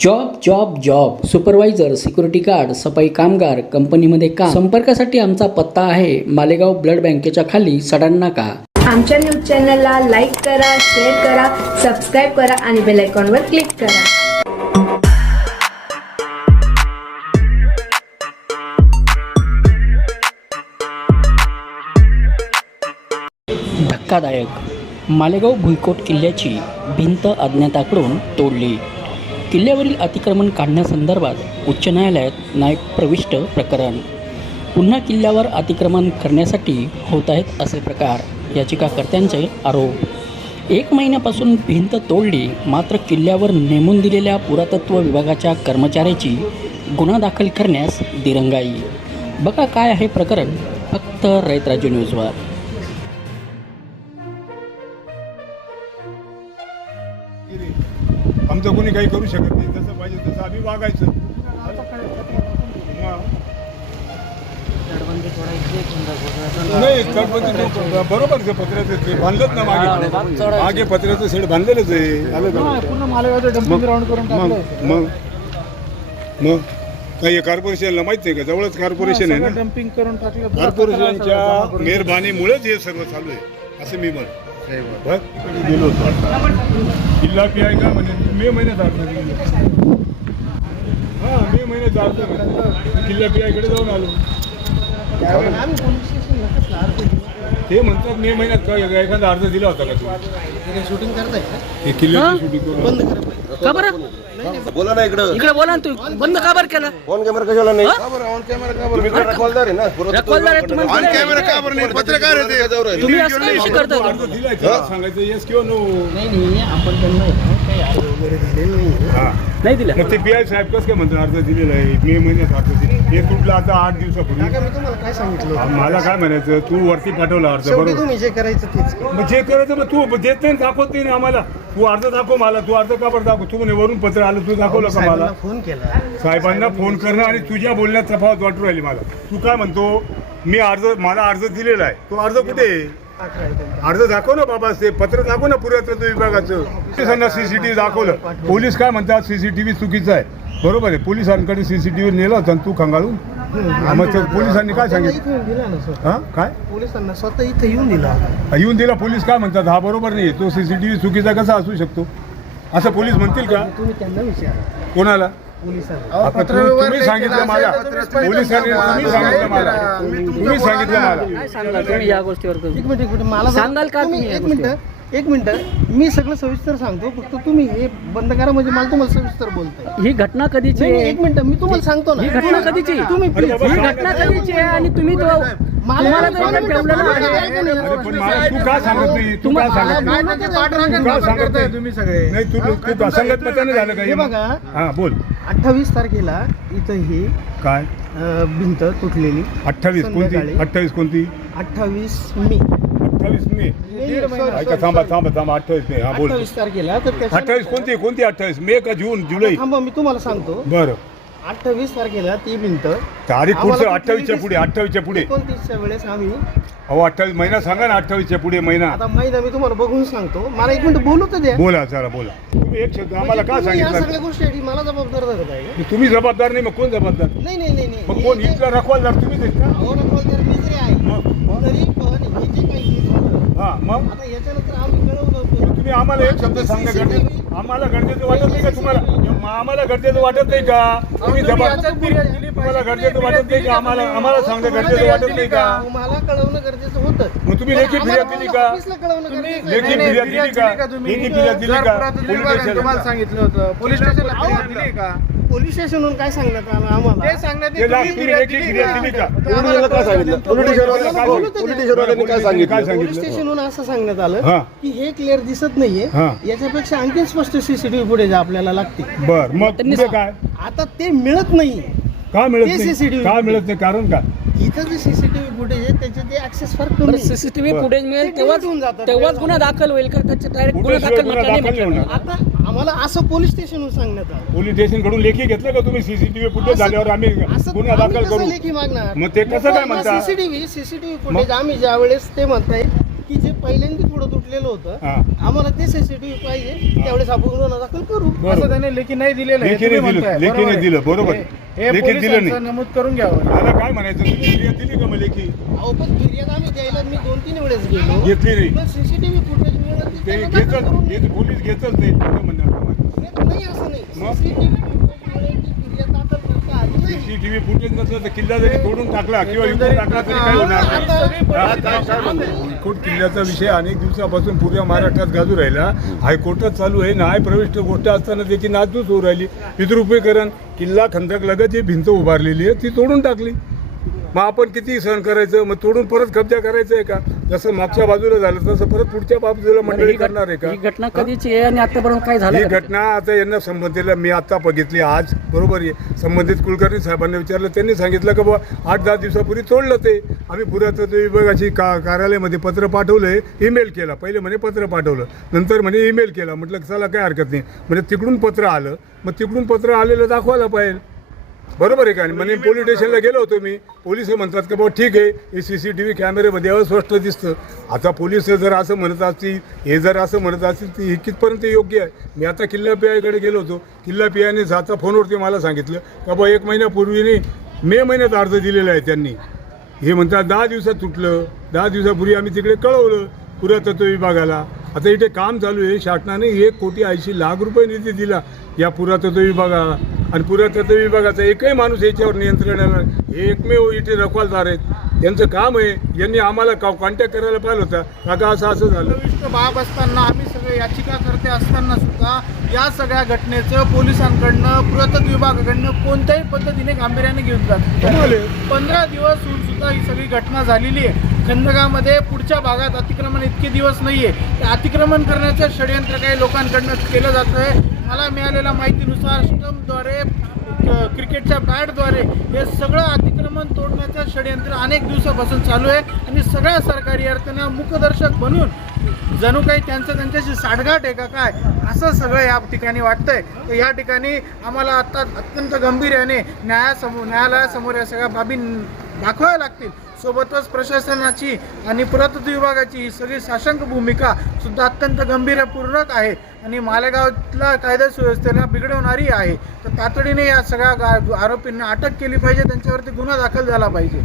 Job job job supervisor security guard सफाई कामगार कंपनीमध्ये काम. संपर्कासाठी आमचा पत्ता आहे मालेगाव ब्लड बँकेच्या खाली सडाण नाका आमच्या न्यूज चॅनलला लाईक करा शेअर करा सबस्क्राईब करा आणि बेल आयकॉनवर क्लिक करा. धक्कादायक. मालेगाव भुईकोट किल्ल्याची भिंत अज्ञाताकडून तोडली. किल्ल्यावरील अतिक्रमण काढण्यासंदर्भात उच्च न्यायालयात नाईक प्रविष्ट प्रकरण. पुन्हा किल्ल्यावर अतिक्रमण करण्यासाठी होत आहेत असे प्रकार. याचिकाकर्त्यांचे आरोप. एक महिन्यापासून भिंत तोडली मात्र किल्ल्यावर नेमून दिलेल्या पुरातत्व विभागाच्या कर्मचाऱ्याची गुन्हा दाखल करण्यास दिरंगाई. बघा काय आहे प्रकरण फक्त रयतराजू राज्य न्यूजवर. आमचं कोणी काही करू शकत नाही. जसं पाहिजे तसं आम्ही वागायचं. नाही तटबंदी बरोबर ते पत्र्याचं ते बांधलंच ना मागे. मागे पत्र्याचं शेड बांधलेलंच आहे. आलं का? मग मग मग काही कॉर्पोरेशनला माहीत नाही का? जवळच कॉर्पोरेशन आहे ना? डम्पिंग करून टाकलं. कॉर्पोरेशनच्या मेहरबानीमुळेच हे सर्व चालू आहे असं मी म्हणतो. बरं? गेलो होतो आता. किल्ला पी आहे का म्हणजे मे महिन्यात अर्ज हा मे महिन्यात अर्ज किल्ला पी आयकडे जाऊन आलो ते म्हणतात मे महिन्यात का एखादा अर्ज दिला होता का शूटिंग करताय का? हे किल्ल्याची शूटिंग बंद करा पहिले. का बरं? बोला ना इकडं. इकडे बोला ना तू बंद का बरं केलं? फोन कॅमेरा कशाला नाही? का बरं? ऑन कॅमेरा का बरं? तुम्ही इकडे रेकॉर्डर आहे ना? आहे तुम्हाला कॅमेरा का बरं नाही? पत्रकार आहे ते. तुम्ही असं काय विषय करता अर्ज दिलाय त्याला सांगायचं येस किंवा नो नाही नाही आपण त्यांना काही अर्ज वगैरे दिलेले नाही हा. नाही दिलं मग ते पी आय साहेब कसं काय म्हणतात? अर्ज दिलेला आहे. मे महिन्यात अर्ज दिले हे तुटलं आता आठ दिवसापूर्वी. काका मी तुम्हाला काय सांगितलं होतं? मला काय म्हणायचं? तू वरती पाठवला अर्ज शेवटी बरोबर? तुम्ही जे करायचं तेच करा. मग जे करायचं मग तू देत नाही दाखवत नाही ना आम्हाला. तू अर्ज दाखव मला. तू अर्ज का बरं दाखव? तू म्हणे वरून पत्र आलं तू दाखवलं का मला? साहेबांना फोन केला. साहेबांना फोन करणं आणि तुझ्या बोलण्यात तफावत वाटू राहिली मला. तू काय म्हणतो? मी अर्ज मला अर्ज दिलेला आहे. तो अर्ज कुठे आहे? अर्ज दाखव ना बाबा ते पत्र दाखव ना पुरातत्व विभागाचं. पोलिसांना सीसीटीव्ही दाखवलं पोलीस काय म्हणतात सीसीटीव्ही चुकीचं आहे. बरोबर आहे पोलिसांकडे सीसीटीव्ही नेलं होतं तू खंगाळून मग पोलिसांनी काय सांगितलं? हा काय? पोलिसांना स्वतः इथे येऊन दिला. येऊन दिला पोलीस काय म्हणतात? हा बरोबर नाही. तो सीसीटीव्ही चुकीचा कसा असू शकतो? असं पोलीस म्हणतील का? तुम्ही त्यांना विचारा. कोणाला? पोलिसांना. तुम्ही सांगितलं मला. पोलिसांनी तुम्ही सांगितलं मला. तुम्ही सांगितलं मला. काय सांगाल तुम्ही या गोष्टीवर एक मिनिट एक मिनिट. मला सांगाल का तुम्ही तुम्ही या एक मिनिट एक मिनिट. मी सगळं सविस्तर सांगतो. फक्त तुम्ही हे बंद करा म्हणजे मला तुम्हाला सविस्तर बोलतोय. ही घटना कधीची नाही, आहे? एक मिनिट. मी तुम्हाला सांगतो ना. ही घटना कधीची? तुम्ही please- ही घटना कधीची आहे आणि तुम्ही तो तुम्हाला तो इकडे ठेवलेलं आहे अरे पण मला तू का सांगत नाही? तू का सांगत नाही? तू का सांगत नाही? तुम्ही सगळे नाही तू तू असंगत मताने झालं का हे बघा. हा बोल. अठ्ठावीस तारखेला इथं ही काय? अं, भिंत तुटलेली. अठ्ठावीस कोणती? संध्याकाळी. अठ्ठावीस कोणती? अठ्ठावीस मे. अठ्ठावीस मे. ऐका थांबा थांबा थांबा अठ्ठावीस मे. हा बोल. अठ्ठावीस तारखेला तर त्याच्या- अठ्ठावीस कोणती? कोणती अठ्ठावीस? मे का जून जुलै? थांबा मी तुम्हाला सांगतो. बरं. अठ्ठावीस तारखेला ती भिंत. तारीख पुढचं आम्हाला अठ्ठावीसच्या पुढे अठ्ठावीसच्या पुढे. एकोणतीसच्या वेळेस आम्ही अहो अठ्ठावीस महिना सांगा ना अठ्ठावीसच्या पुढे महिना. आता महिना मी तुम्हाला बघून सांगतो. मला एक मिनिट बोलू तर द्या. बोला चला बोला. तुम्ही एक शब्द आम्हाला का म्हणजे तुम्ही या सांगितलं? सगळ्या गोष्टी मला जबाबदार धरत आहे. का? तुम्ही जबाबदार नाही मग कोण जबाबदार? नाही नाही नाही नाही. मग कोण? हे जे- इथला रखवालदार तुम्हीच आहेत का? नकोल तर मी जरी आहे. मग? तरी पण हे जे काही झालं, हा मग? आता याच्यानंतर आम्ही कळवलं होतं. तुम्ही आम्हाला एक शब्द सांगा गरजेचं आम्हाला गरजेचं वाटत नाही का तुम्हाला? आम्हाला गरजेचं वाटत नाही का? तुम्ही तुम्हाला गरजेचं वाटत नाही का आम्हाला? आम्हाला सांगणं गरजेचं वाटत नाही का? मला कळवणं गरजेचं होतं. मग तुम्ही लेखी फिर्याद दिली का. लेखी फिर्याद दिली का? लेखी फिर्याद दिली का? पोलीस तुम्हाला सांगितलं होतं पोलीस स्टेशनला दिली का? पोलीस स्टेशनहून काय सांगण्यात आलं आम्हाला? ते सांगण्यात ते येतं, लाख तुम्ही तुम्ही फिर्याद लेखी दिली फिर्याद का? दिली का पोलिसांना काय सांगितलं? पोलिटिशियनवाल्यांना बोलू काय पोलिटिशियनवाल्यांनी काय काय सांगितलं? पोलीस सांगितलं? स्टेशनहून असं सांगण्यात आलं हा. की हे क्लिअर दिसत नाहीये. हा. याच्यापेक्षा आणखी स्पष्ट सीसीटीव्ही फुटेज आपल्याला लागते बर मग पुढे काय? आता ते मिळत नाही का मिळत ते नाही? CCTV का मिळत नाही? कारण का इथं जे सीसीटीव्ही फुटेज आहे त्याचे ते ऍक्सेस फार कमी आहे. सीसीटीव्ही फुटेज ते मिळेल delete तेव्हाच होऊन जातात. तेव्हाच गुन्हा दाखल होईल का? त्याचे डायरेक्ट गुन्हा दाखल गुन्हा म्हटलं नाही दाखल नाही म्हटलं. होणार. आता आम्हाला असं पोलीस स्टेशनहून सांगण्यात आलं. पोलीस स्टेशनकडून लेखी घेतलं का तुम्ही? सीसीटीव्ही फुटेज झाल्यावर आम्ही असं गुन्हा आम्ही दाखल कसं करू? लेखी मागणार? मग ते कसं काय म्हणता? सीसीटीव्ही सीसीटीव्ही फुटेज आम्ही ज्या वेळेस ते म्हणताय पहिल्यांदा थोडं तुटलेलं होतं. हा. आम्हाला ते सीसीटीव्ही पाहिजे त्यावेळेस आपण गुन्हा दाखल करू. असं त्याने लेखी नाही दिलेलं आहे, लेखी तुम्ही नाही दिलं, म्हणताय. बरोबर आहे. दिलं, बरोबर. हे- हे लेखी दिलं नाही. पोलिसांचं नमूद करून घ्यावं मला काय म्हणायचं? तुम्ही फिर्याद दिली का मला की अहो पण फिर्याद आम्ही द्यायला मी दोन तीन वेळेस गेलो. घेतली नाही. पण सीसीटीव्ही फुटेज मिळत नाही, ते त्यांना दाखल घेतच करून घेत पोलीस घेतच नाही म्हणण्याप्रमाणे. नाही असं नाही. मग? सीसीटीव्ही फुटेजमुळे ती फिर्याद दाखल करता आली नाही सीसीटीव्ही फुटेज नसलं तर किल्ला जरी तोडून टाकला किंवा विकून टाकला तरी काय होणार नाही. हायकोर्ट किल्ल्याचा विषय अनेक दिवसापासून पूर्ण महाराष्ट्रात गाजू राहिला. हायकोर्टात चालू आहे. न्याय प्रविष्ट गोष्ट असताना त्याची नाचूच होऊ राहिली. पितृपीकरण किल्ला खंदक लगत जी भिंत उभारलेली आहे. ती तोडून टाकली. मग आपण किती सहन करायचं? मग तोडून परत कब्जा करायचं आहे का? जसं मागच्या बाजूला झालं तसं परत पुढच्या बाजूला मंडळी ही घट- करणार आहे का? ही घटना कधीची आहे आणि आतापर्यंत काय झालं ही का? घटना आता यांना संबंधितला मी आता बघितली आज बरोबर आहे. संबंधित कुलकर्णी साहेबांना विचारलं त्यांनी सांगितलं की बाबा आठ दहा दिवसापूर्वी तोडलं ते. आम्ही पुरातत्व विभागाची का कार्यालयामध्ये पत्र पाठवलंय ईमेल केला. पहिले म्हणे पत्र पाठवलं नंतर म्हणे ईमेल केला. म्हटलं चला काय हरकत नाही. म्हणजे तिकडून पत्र आलं. मग तिकडून पत्र आलेलं दाखवायला पाहिजे. बरोबर आहे का? म्हणजे पोलीस स्टेशनला गेलो होतो मी. पोलीस म्हणतात की बाबा ठीक आहे हे सी सी टी व्ही कॅमेऱ्यामध्ये यावं स्पष्ट दिसतं. आता पोलीस जर असं म्हणत असतील हे जर असं म्हणत असतील तर हे कितपर्यंत योग्य आहे? मी आता किल्ला पी आयकडे गेलो होतो. किल्ला पी आयने आता फोनवरती मला सांगितलं का बाबा एक महिन्यापूर्वीने मे महिन्यात अर्ज दिलेला आहे त्यांनी. हे म्हणतात दहा दिवसात तुटलं. दहा दिवसापूर्वी आम्ही तिकडे कळवलं पुरातत्व विभागाला. आता इथे काम चालू आहे शासनाने एक कोटी ऐंशी लाख रुपये निधी दिला या पुरातत्व विभागाला आणि पुरातत्व विभागाचा एकही माणूस याच्यावर नियंत्रण येणार नाही. हे एकमेव इथे रखवालदार आहेत. त्यांचं काम आहे यांनी आम्हाला कॉन्टॅक्ट करायला पाहिलं होता? काका असं असं झालं. बाब असताना आम्ही सगळे याचिकाकर्ते असताना सुद्धा या सगळ्या घटनेचं पोलिसांकडनं पुरातत्व विभागाकडनं कोणत्याही पद्धतीने गांभीर्याने घेऊन जात आहे. पंधरा दिवस होऊन सुद्धा ही सगळी घटना झालेली आहे. खंदगामध्ये पुढच्या भागात अतिक्रमण इतके दिवस नाहीये. ते अतिक्रमण करण्याचं षडयंत्र काही लोकांकडनं केलं जात आहे मला मिळालेल्या माहितीनुसार स्टंपद्वारे क्रिकेटच्या बॅटद्वारे हे सगळं अतिक्रमण तोडण्याचं षडयंत्र अनेक दिवसापासून चालू आहे. आणि सगळ्या सरकारी अर्थांना मुखदर्शक बनून जणू काही त्यांचं त्यांच्याशी साठगाठ आहे का काय असं सगळं या ठिकाणी वाटतंय. तर या ठिकाणी आम्हाला आता अत्यंत गंभीर्याने न्यायासमोर न्यायालयासमोर या सगळ्या बाबी दाखवाव्या लागतील. सोबतच प्रशासनाची आणि पुरातत्व विभागाची ही सगळी साशंक भूमिका सुद्धा अत्यंत गंभीरपूर्वक आहे. आणि मालेगावातला कायदा सुव्यवस्थेला बिघडवणारी आहे. तर तातडीने या सगळ्या गा- आरोपींना अटक केली पाहिजे. त्यांच्यावरती गुन्हा दाखल झाला पाहिजे.